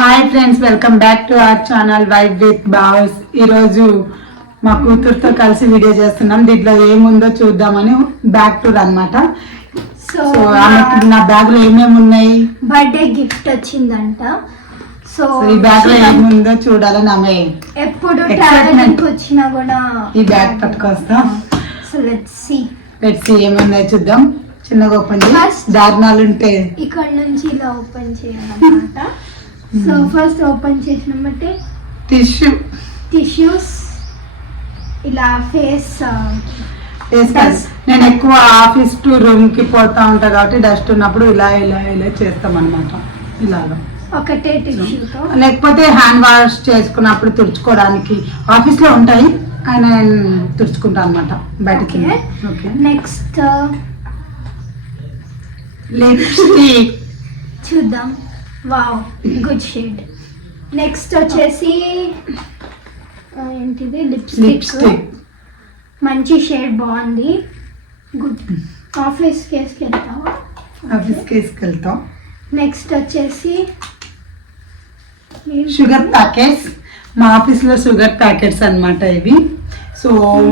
Hi friends, welcome back to our channel vibe with boss. ఈరోజు మా కూతురుతో కలిసి వీడియో చేస్తున్నాం. దీంట్లో ఏముందో చూద్దామని బ్యాక్ టూర్ అన్నమాట. సో నా బ్యాగ్ లో ఏమేమి ఉన్నాయి, బర్త్డే గిఫ్ట్ వచ్చిందంట. సో ఈ బ్యాగ్ లో ఏముందో చూడాలని ఆమె ఎప్పుడు ట్రావెలింగ్ వచ్చినా కూడా ఈ బ్యాగ్ పట్టుకొస్తాం. సో లెట్స్ సీ ఏముందో చూద్దాం. చిన్నగా ఓపెన్ చేసి దారుణాలు ఉంటే ఇక్కడ నుంచి ఇలా ఓపెన్ చేయాలన్నమాట. సో ఫస్ట్ ఓపెన్ చేసినామంటే టిష్యూస్ ఇలా ఫేస్ నేను ఎక్కువ ఆఫీస్ టు రూమ్ కి పోతా ఉంటా కాబట్టి డస్ట్ ఉన్నప్పుడు ఇలా ఇలా ఇలా చేస్తాం అనమాట. ఇలాగా ఒకటే టిష్యూతో, లేకపోతే హ్యాండ్ వాష్ చేసుకున్నప్పుడు తుడుచుకోవడానికి ఆఫీస్ లో ఉంటాయి, ఆయన తుడుచుకుంటా అనమాట బయటకి. నెక్స్ట్ లిప్స్టిక్ చూద్దాం. Wow, good shade. నెక్స్ట్ వచ్చేసి ఏంటిది, లిప్స్టిక్. మంచి షేడ్, బాగుంది, గుడ్. ఆఫీస్ కేసుకి వెళ్తావా? ఆఫీస్ కేసుకెళ్తాం. నెక్స్ట్ వచ్చేసి షుగర్ ప్యాకెట్స్. మా ఆఫీస్ లో షుగర్ ప్యాకెట్స్ అన్నమాట ఇవి. సో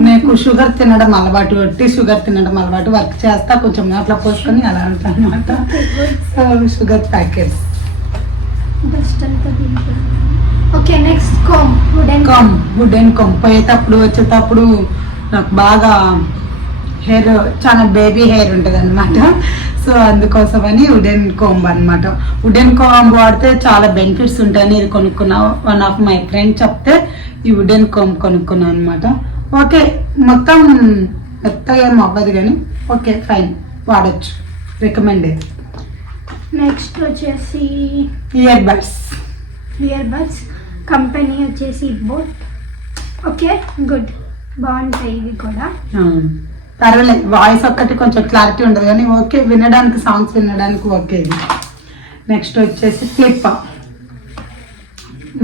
నాకు షుగర్ తినడం అలవాటు, షుగర్ తినడం అలవాటు. వర్క్ చేస్తా కొంచెం అట్లా పోసుకొని అలా ఉంటాను అనమాట. So sugar packets. Okay, next wooden comb. పోయేటప్పుడు వచ్చేటప్పుడు నాకు బాగా హెయిర్ చాలా బేబీ హెయిర్ ఉంటుంది అనమాట. సో అందుకోసమని వుడెన్ కోంబ్ అనమాట. వుడెన్ కోంబ్ వాడితే చాలా బెనిఫిట్స్ ఉంటాయని ఇది కొనుక్కున్నా. వన్ ఆఫ్ మై ఫ్రెండ్ చెప్తే ఈ వుడెన్ కోంబ్ కొనుక్కున్నాను అనమాట. ఓకే, మొత్తం మెత్తగా ఏం అవ్వదు కానీ ఓకే ఫైన్, వాడచ్చు, రికమెండెడ్. నెక్స్ట్ వచ్చేసి ఇయర్ బడ్స్ కంపెనీ వచ్చేసి బోట్. ఓకే, గుడ్, బాగుంటాయి ఇవి కూడా. పర్వాలేదు, వాయిస్ ఒక్కటి కొంచెం క్లారిటీ ఉండదు కానీ ఓకే, వినడానికి సాంగ్స్ వినడానికి ఓకే. ఇది నెక్స్ట్ వచ్చేసి క్లిప్.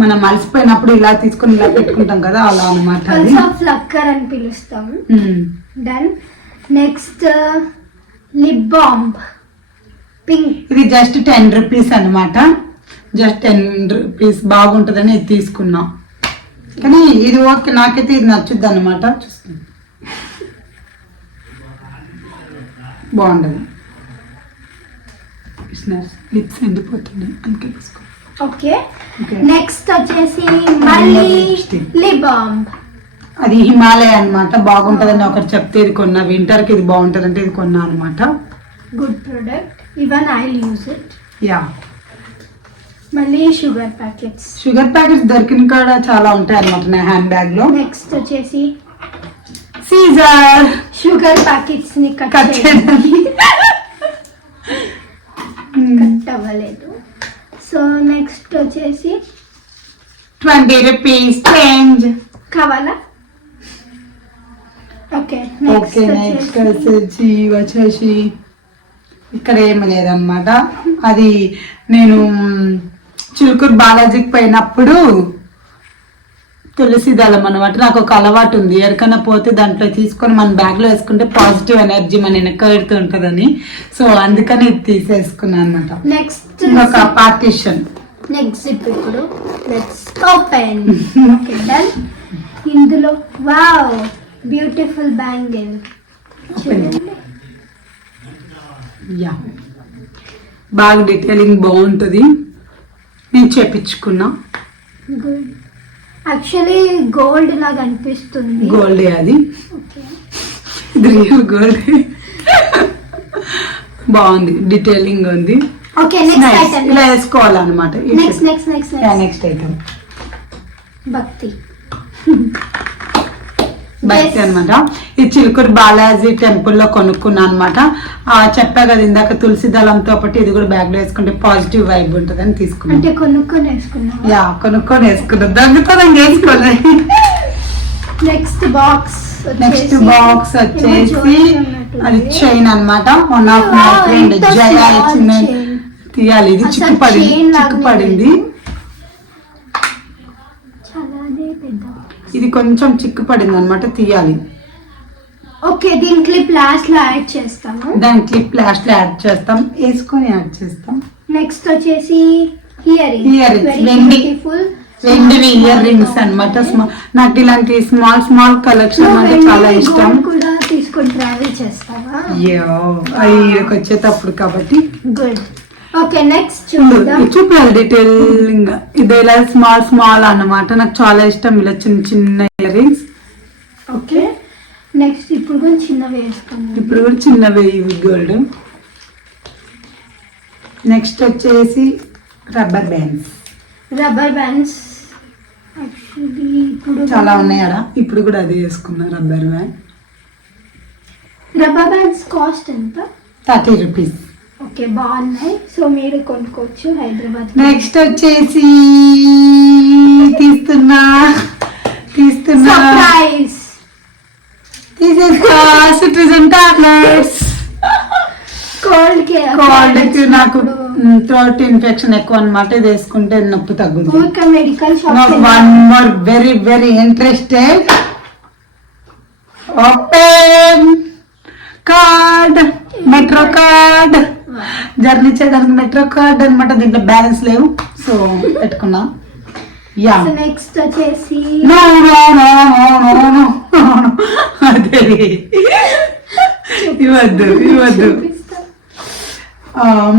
మనం అలసిపోయినప్పుడు ఇలా తీసుకుని ఇలా పెట్టుకుంటాం కదా, అలా అనమాట. ఫ్లక్కర్ అని పిలుస్తాం. Done. Next lip balm pink. ఇది జస్ట్ 10 రూపీస్ అనమాట. జస్ట్ 10 రూపీస్, బాగుంటుందని ఇది తీసుకున్నాం. కానీ ఇది ఓకే, నాకైతే ఇది నచ్చుద్ది అనమాట. చూస్తాం, బాగుండదు. లిప్స్ ఎండిపోతున్నాయి అందుకే తీసుకో. ఓకే, నెక్స్ట్ వచ్చేసి మళ్ళీ లిప్ బామ్. అది హిమాలయ అన్నమాట. బాగుంటదని ఒకటి చెప్తే ఇది కొన్నా. వింటర్ కి ఇది బాగుంటది అంటే ఇది కొన్నా అనమాట. Good product, even I use it. Yeah. మళ్ళీ షుగర్ ప్యాకెట్స్ దొరికిన కూడా చాలా ఉంటాయి అనమాట నా హ్యాండ్ బ్యాగ్ లో. నెక్స్ట్ వచ్చేసి సీజర్. షుగర్ ప్యాకెట్స్ ని కట్ అవ్వలేదు. సో నెక్స్ట్ వచ్చేసి 20 రూపీస్ చేంజ్ కావాలా? ఓకే, నెక్స్ట్ వచ్చేసి ఇక్కడ ఏమి లేదనమాట. అది నేను చిలుకూరు బాలాజీకి పోయినప్పుడు తులసి దళం అనమాట. నాకు ఒక అలవాటు ఉంది, ఎక్కడికైనా పోతే దాంట్లో తీసుకొని మన బ్యాగ్ లో వేసుకుంటే పాజిటివ్ ఎనర్జీ మన వెనక పెడుతూ ఉంటుందని. సో అందుకని ఇది తీసేసుకున్నాను అనమాట. నెక్స్ట్ ఒక పార్టీషన్. నెక్స్ట్ ఇప్పుడు లెట్స్ ఓపెన్. Okay, done. ఇందులో వావ్, బ్యూటిఫుల్ బ్యాంగిల్. యా, బాగా డీటెయిలింగ్ బాగుంటుంది. నేను చేపించుకున్నా. గుడ్. యాక్చువల్లీ గోల్డ్ లాగా అనిపిస్తుంది. గోల్డే అది. ఓకే, ఇది రియల్ గోల్డ్. బాగుంది, డీటెయిలింగ్ ఉంది. ఓకే, నెక్స్ట్ ఐటమ్ ఇలా వేసుకోవాలన్నమాట. నెక్స్ట్ ఐటమ్ భక్తి అనమాట. ఈ చిలుకూరు బాలాజీ టెంపుల్ లో కొనుక్కున్నా అనమాట. చెప్పా కదా ఇందాక, తులసి దళంతో పాటు ఇది కూడా బ్యాగ్ లో వేసుకుంటే పాజిటివ్ వైబ్ ఉంటుంది అని తీసుకున్నా. అంటే కొనుక్కొని వేసుకున్నా. యా, కొనుక్కొని వేసుకున్నా. దగ్గరతో వేసుకోలే. నెక్స్ట్ బాక్స్ వచ్చేసి అది చైన్ అనమాట. వన్ ఆఫ్ మై ఫ్రెండ్ జయ ఇచ్చింది. తీయాలి, ఇది చిక్కుపడింది. ఇది కొంచెం చిక్కుపడింది అనమాట, తీయాలి. ఓకే, దీని క్లిప్ లాస్ట్ లో యాడ్ చేస్తాము. దాని క్లిప్ లాస్ట్ లో యాడ్ చేస్తాం, వేసుకొని యాడ్ చేస్తాం. నెక్స్ట్ వచ్చేసి Earrings, వెండి. వెండివి ఇయర్ రింగ్స్ అనమాట. నాకు ఇలాంటి స్మాల్ స్మాల్ కలెక్షన్ అంటే చాలా ఇష్టం. కూడా తీసుకొని ట్రావెల్ చేస్తావా? ఇక్కడికి వచ్చేటప్పుడు కాబట్టి. గుడ్. ఓకే, నెక్స్ట్ చూపించాలి డీటెయిలింగ్. ఇది ఇలా స్మాల్ స్మాల్ అన్నమాట. నాకు చాలా ఇష్టం ఇలా చిన్న చిన్న ఇయర్ రింగ్స్. ఓకే, నెక్స్ట్ ఇప్పుడు కూడా చిన్నవి వేసుకున్నాం. ఇప్పుడు కూడా చిన్నవి ఇవి గోల్డ్. నెక్స్ట్ వచ్చేసి rubber bands. Rubber bands actually ఇప్పుడు చాలా ఉన్నాయి ఆడ. ఇప్పుడు కూడా అది వేసుకున్నా rubber band. Rubber bands cost ఎంత? 30 రూపీస్. ఓకే, బాగున్నాయి. సో మీరు కొనుక్కోవచ్చు హైదరాబాద్. నెక్స్ట్ వచ్చేసి తీస్తున్నా సర్ప్రైజ్. తీసేస్తా సిట్రిజన్ టాబ్లెట్స్. కోల్డ్ కి నాకు థ్రోట్ ఇన్ఫెక్షన్ ఎక్కువ అన్నమాట. ఇది వేసుకుంటే నొప్పి తగ్గుతుంది. Medical shop. One more very very interested. Open card, metro card. Journey చేయడానికి మెట్రో కార్డ్ అన్నమాట. దీంట్లో బ్యాలెన్స్ లేవు, సో పెట్టుకున్నా. యా, నెక్స్ట్ వచ్చేసి no no no no no అదే ఇవ్వద్దు.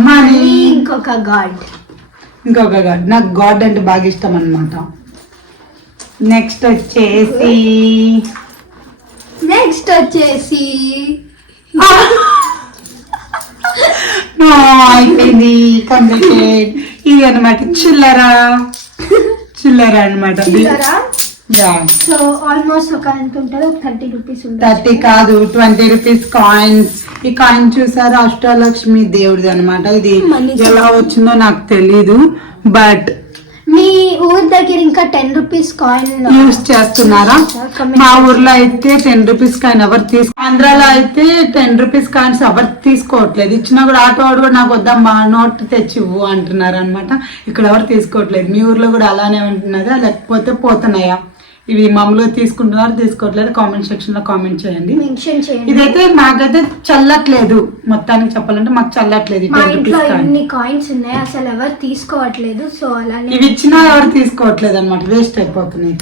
మనీ. ఇంకొక గాడ్. నాకు గాడ్ అంటే బాగా ఇష్టం అన్నమాట. నెక్స్ట్ వచ్చేసి అయిపోయింది, కంప్లీటెడ్. ఇది అనమాట చిల్లర అనమాట. సో ఆల్మోస్ట్ ఒక ఎంత ఉంటుంది? 30 రూపీస్ ఉంటుంది. 30 కాదు, 20 రూపీస్ కాయిన్స్. ఈ కాయిన్ చూసారా, అష్టలక్ష్మి దేవుడిది అనమాట. ఇది ఎలా వచ్చిందో నాకు తెలీదు, బట్ మీ ఊరి దగ్గర ఇంకా 10 రూపీస్ కాయిన్ యూజ్ చేస్తున్నారా? మా ఊర్లో అయితే 10 రూపీస్ కాయిన్ ఎవరు ఆంధ్రాలో అయితే 10 రూపీస్ కాయిన్స్ ఎవరు తీసుకోవట్లేదు. ఇచ్చినా కూడా ఆటో వాడు కూడా నాకు వద్దమ్మా నోట్ తెచ్చివ్వు అంటున్నారు అనమాట. ఇక్కడ ఎవరు తీసుకోవట్లేదు. మీ ఊర్లో కూడా అలానే ఉంటున్నదా లేకపోతే పోతున్నాయా? ఇవి మామూలుగా తీసుకుంటున్నారు తీసుకోవట్లేదు? కామెంట్ సెక్షన్ లో కామెంట్ చేయండి. ఇదైతే మాకైతే చల్లట్లేదు. మొత్తానికి చెప్పాలంటే మాకు చల్లట్లేదు. మా ఇంట్లో ఎన్ని కాయిన్స్ ఉన్నాయి అసలు ఎవరు తీసుకోవట్లేదు. సో అలానే ఇవి ఇచ్చినా ఎవరు తీసుకోవట్లేదు అనమాట. వేస్ట్ అయిపోతున్నాయి.